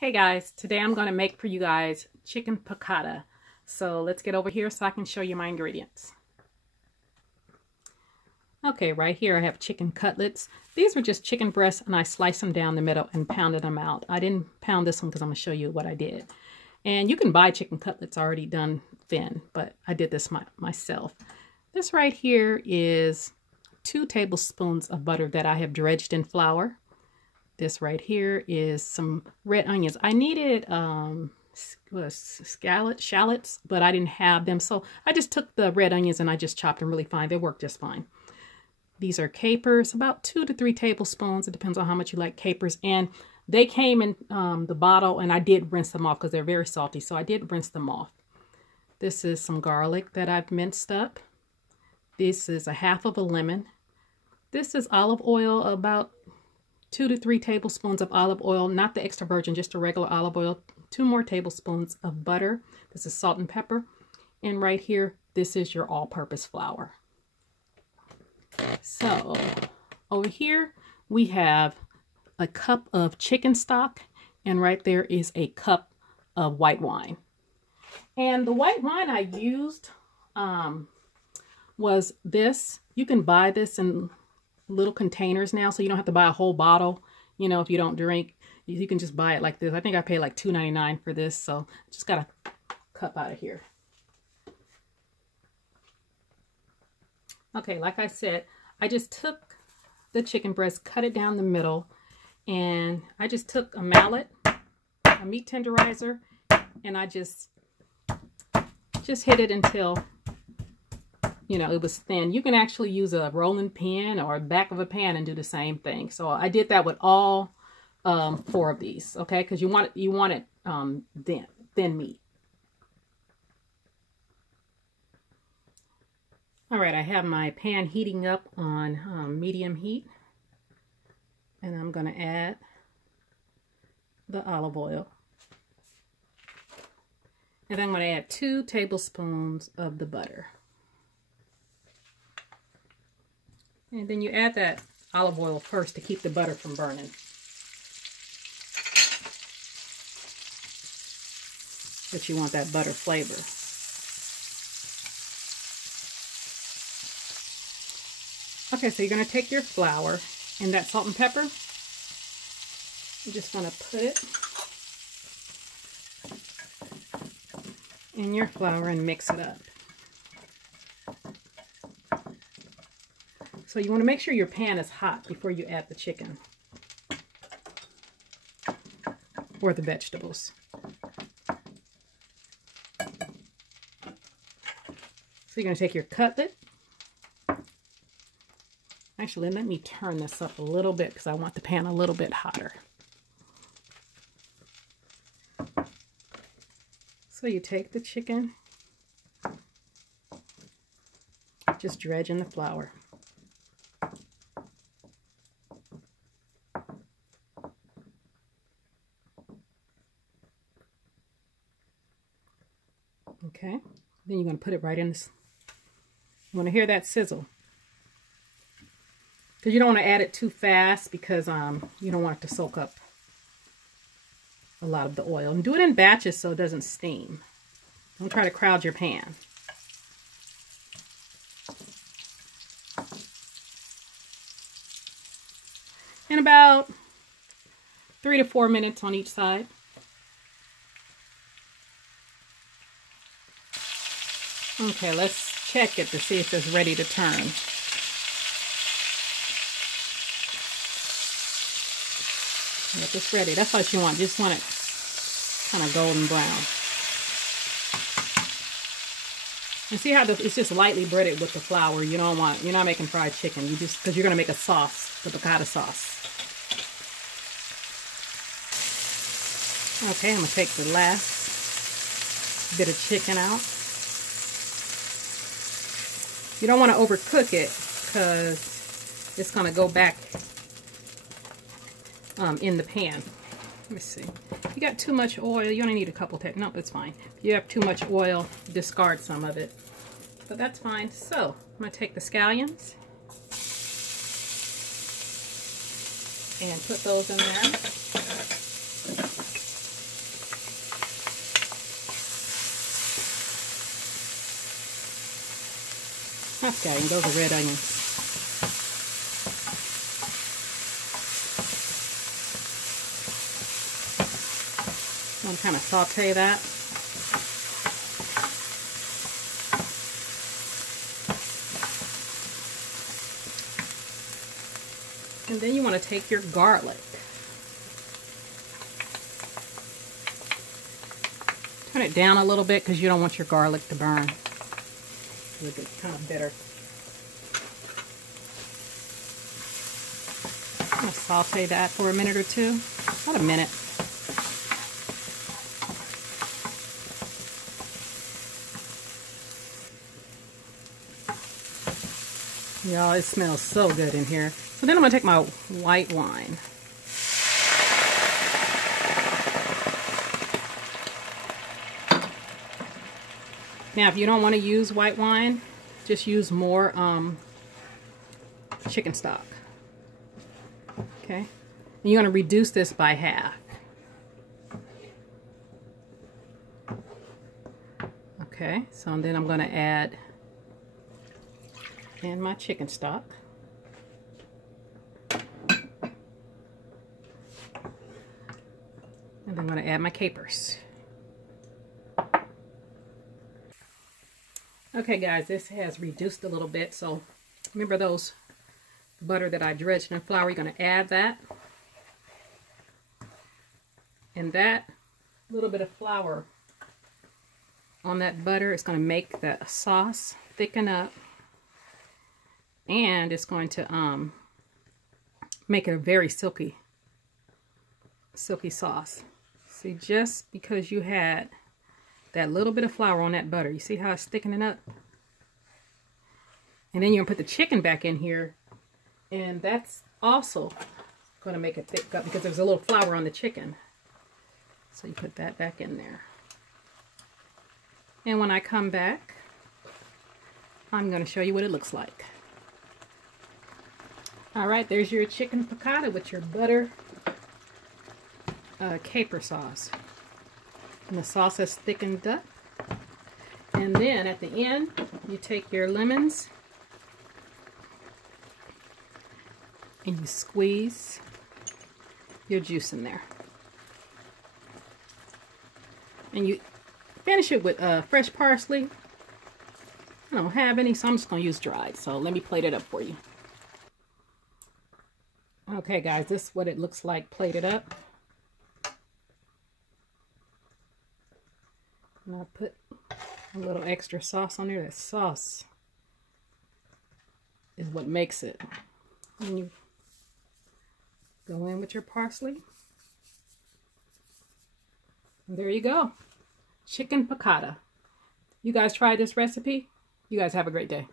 Hey guys, today I'm going to make for you guys chicken piccata. So let's get over here so I can show you my ingredients. Okay, right here I have chicken cutlets. These were just chicken breasts and I sliced them down the middle and pounded them out. I didn't pound this one because I'm going to show you what I did. And you can buy chicken cutlets already done thin, but I did this myself. This right here is 2 tablespoons of butter that I have dredged in flour. This right here is some red onions. I needed shallots, but I didn't have them. So I just took the red onions and I just chopped them really fine. They work just fine. These are capers, about 2 to 3 tablespoons. It depends on how much you like capers. And they came in the bottle and I did rinse them off because they're very salty. So I did rinse them off. This is some garlic that I've minced up. This is a half of a lemon. This is olive oil, about 2 to 3 tablespoons of olive oil, not the extra virgin, just a regular olive oil. 2 more tablespoons of butter. This is salt and pepper. And right here, this is your all-purpose flour. So over here, we have a cup of chicken stock, and right there is a cup of white wine. And the white wine I used was this. You can buy this in little containers now, so you don't have to buy a whole bottle. You know, if you don't drink, you can just buy it like this. I think I paid like $2.99 for this, so just got a cup out of here. Okay, like I said, I just took the chicken breast, cut it down the middle, and I just took a mallet, a meat tenderizer, and I just hit it until, you know, it was thin. You can actually use a rolling pin or back of a pan and do the same thing. So I did that with all 4 of these, okay? Because you want it thin meat. All right, I have my pan heating up on medium heat, and I'm going to add the olive oil. And I'm going to add 2 tablespoons of the butter. And then you add that olive oil first to keep the butter from burning. But you want that butter flavor. Okay, so you're going to take your flour and that salt and pepper. You're just going to put it in your flour and mix it up. So you want to make sure your pan is hot before you add the chicken or the vegetables. So you're going to take your cutlet. Actually, let me turn this up a little bit because I want the pan a little bit hotter. So you take the chicken, just dredge in the flour. Okay, then you're going to put it right in this. You want to hear that sizzle. Because you don't want to add it too fast because you don't want it to soak up a lot of the oil. And do it in batches so it doesn't steam. Don't try to crowd your pan. And about 3 to 4 minutes on each side. Okay, let's check it to see if it's ready to turn. If it's ready, that's what you want. You just want it kind of golden brown. And see how it's just lightly breaded with the flour. You're not making fried chicken. You just, because you're going to make a sauce, the piccata sauce. Okay, I'm going to take the last bit of chicken out. You don't want to overcook it because it's going to go back in the pan. Let me see. If you got too much oil, you only need a couple tablespoons. No, it's fine. If you have too much oil, discard some of it. But that's fine. So, I'm going to take the scallions and put those in there. Okay, and those are red onions. I'm gonna kind of saute that. And then you want to take your garlic. Turn it down a little bit because you don't want your garlic to burn. It gets kind of bitter. I'm going to saute that for a minute or two. About a minute. Y'all, it smells so good in here. So then I'm going to take my white wine. Now, if you don't want to use white wine, just use more chicken stock. Okay? And you're going to reduce this by half. Okay, so then I'm going to add in my chicken stock. And then I'm going to add my capers. Okay guys, this has reduced a little bit, so remember those butter that I dredged in flour, you're going to add that. And that little bit of flour on that butter is going to make the sauce thicken up. And it's going to make it a very silky sauce. See, just because you had that little bit of flour on that butter, you see how it's thickening up? And then you're going to put the chicken back in here, and that's also going to make it thick up because there's a little flour on the chicken. So you put that back in there. And when I come back, I'm going to show you what it looks like. Alright, there's your chicken piccata with your butter caper sauce. And the sauce has thickened up. And then at the end, you take your lemons and you squeeze your juice in there. And you finish it with fresh parsley. I don't have any, so I'm just going to use dried. So let me plate it up for you. Okay guys, this is what it looks like plated up. And I put a little extra sauce on there. That sauce is what makes it. And you go in with your parsley. And there you go. Chicken piccata. You guys try this recipe? You guys have a great day.